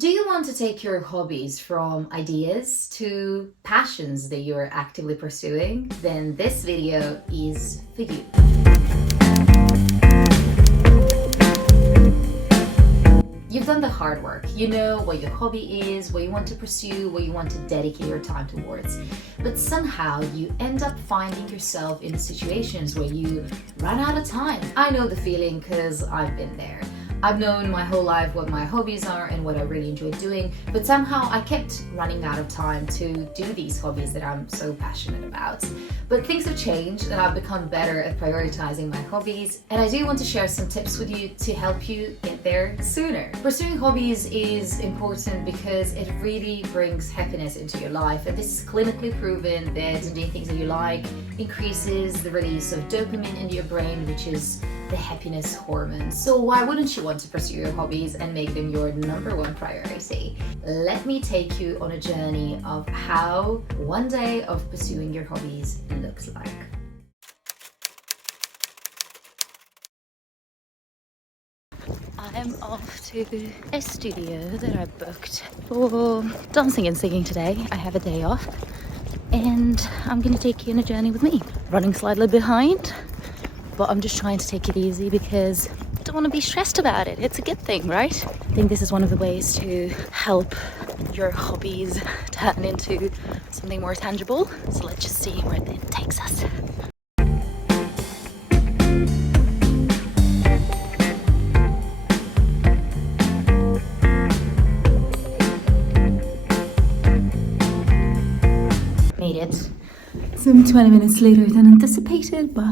Do you want to take your hobbies from ideas to passions that you're actively pursuing? Then this video is for you. You've done the hard work. You know what your hobby is, what you want to pursue, what you want to dedicate your time towards. But somehow you end up finding yourself in situations where you run out of time. I know the feeling because I've been there. I've known my whole life what my hobbies are and what I really enjoy doing, but somehow I kept running out of time to do these hobbies that I'm so passionate about. But things have changed and I've become better at prioritizing my hobbies, and I do want to share some tips with you to help you get there sooner. Pursuing hobbies is important because it really brings happiness into your life, and this is clinically proven that doing things that you like increases the release of dopamine in your brain, which is the happiness hormone. So why wouldn't you want to pursue your hobbies and make them your number one priority? Let me take you on a journey of how one day of pursuing your hobbies looks like. I'm off to a studio that I booked for dancing and singing today. I have a day off and I'm gonna take you on a journey with me. Running slightly behind, but I'm just trying to take it easy because I don't want to be stressed about it. It's a good thing, right? I think this is one of the ways to help your hobbies turn into something more tangible. So let's just see where it takes us. Made it. Some 20 minutes later than anticipated, but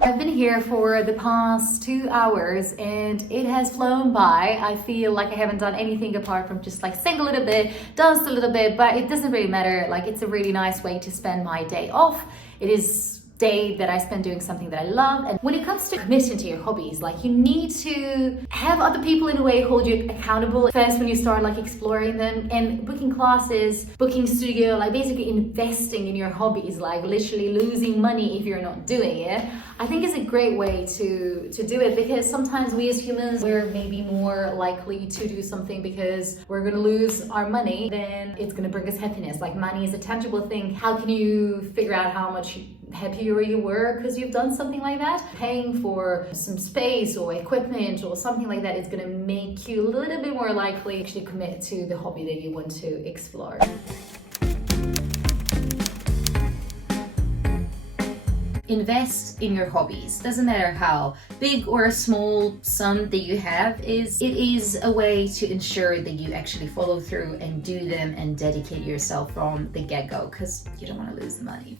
I've been here for the past 2 hours and it has flown by. I feel like I haven't done anything apart from just like sing a little bit, dance a little bit, but it doesn't really matter. Like, it's a really nice way to spend my day off. It is day that I spend doing something that I love. And when it comes to committing to your hobbies, like, you need to have other people in a way hold you accountable first when you start like exploring them, and booking classes, booking studio, like basically investing in your hobbies, like literally losing money if you're not doing it, I think is a great way to do it, because sometimes we as humans, we're maybe more likely to do something because we're gonna lose our money than it's gonna bring us happiness. Like, money is a tangible thing. How can you figure out how much happier you were because you've done something like that? Paying for some space or equipment or something like that is going to make you a little bit more likely to actually commit to the hobby that you want to explore. Invest in your hobbies. Doesn't matter how big or small sum that you have is, it is a way to ensure that you actually follow through and do them and dedicate yourself from the get-go, because you don't want to lose the money.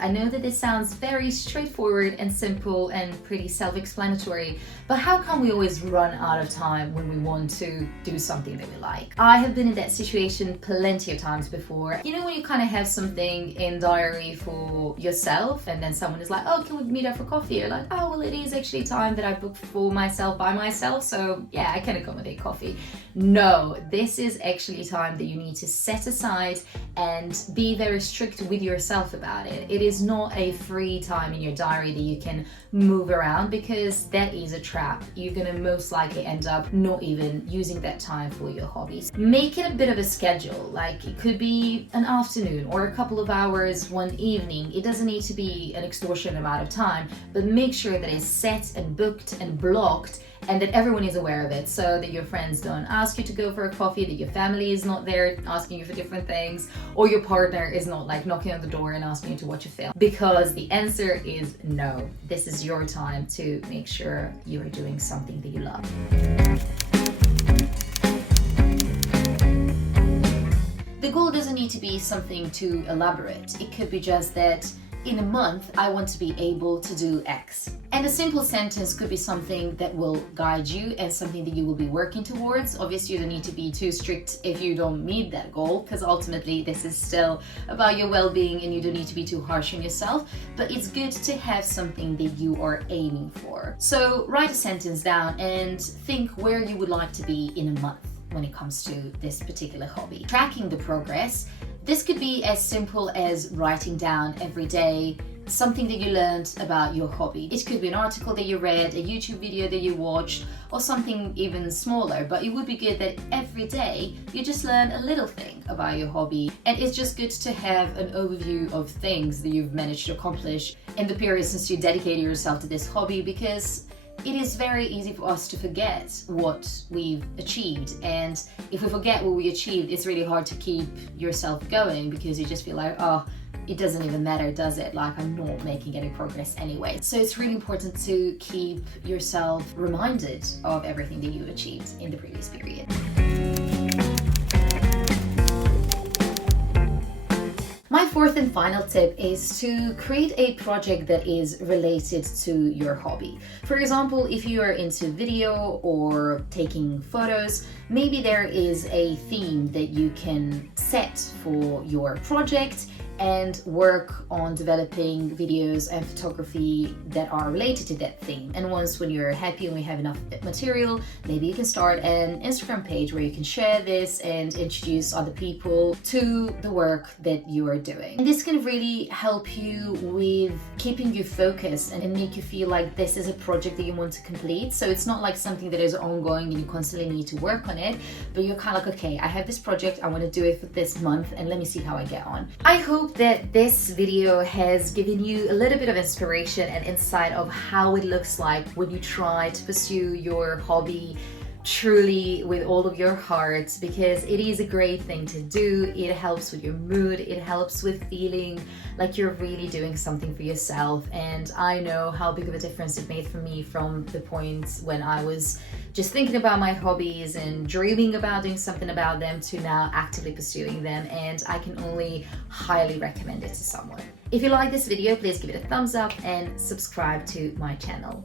I know that this sounds very straightforward and simple and pretty self-explanatory, but how come we always run out of time when we want to do something that we like? I have been in that situation plenty of times before. You know, when you kind of have something in diary for yourself and then someone is like, oh, can we meet up for coffee? You're like, oh, well, it is actually time that I booked for myself by myself, so yeah, I can accommodate coffee. No, this is actually time that you need to set aside and be very strict with yourself about it. It is not a free time in your diary that you can move around, because that is a trap. You're gonna most likely end up not even using that time for your hobbies. Make it a bit of a schedule. Like, it could be an afternoon or a couple of hours one evening. It doesn't need to be an extortionate amount of time, but make sure that it's set and booked and blocked, and that everyone is aware of it, so that your friends don't ask you to go for a coffee, that your family is not there asking you for different things, or your partner is not like knocking on the door and asking you to watch a film. Because the answer is no. This is your time to make sure you are doing something that you love. The goal doesn't need to be something too elaborate. It could be just that in a month, I want to be able to do X. And a simple sentence could be something that will guide you and something that you will be working towards. Obviously, you don't need to be too strict if you don't meet that goal, because ultimately this is still about your well-being and you don't need to be too harsh on yourself. But it's good to have something that you are aiming for. So write a sentence down and think where you would like to be in a month when it comes to this particular hobby. Tracking the progress. This could be as simple as writing down every day something that you learned about your hobby. It could be an article that you read, a YouTube video that you watched, or something even smaller, but it would be good that every day you just learn a little thing about your hobby. And it's just good to have an overview of things that you've managed to accomplish in the period since you dedicated yourself to this hobby, because it is very easy for us to forget what we've achieved, and if we forget what we achieved, it's really hard to keep yourself going because you just feel like, oh, it doesn't even matter, does it? Like, I'm not making any progress anyway. So it's really important to keep yourself reminded of everything that you achieved in the previous period. My fourth and final tip is to create a project that is related to your hobby. For example, if you are into video or taking photos, maybe there is a theme that you can set for your project and work on developing videos and photography that are related to that theme. And once when you're happy and we have enough material, maybe you can start an Instagram page where you can share this and introduce other people to the work that you are doing. And this can really help you with keeping you focused and make you feel like this is a project that you want to complete. So it's not like something that is ongoing and you constantly need to work on it, but you're kind of like, okay, I have this project, I want to do it for this month and let me see how I get on. I hope that this video has given you a little bit of inspiration and insight of how it looks like when you try to pursue your hobby truly with all of your heart, because it is a great thing to do. It helps with your mood, it helps with feeling like you're really doing something for yourself. And I know how big of a difference it made for me from the point when I was just thinking about my hobbies and dreaming about doing something about them to now actively pursuing them, and I can only highly recommend it to someone. If you like this video, please give it a thumbs up and subscribe to my channel.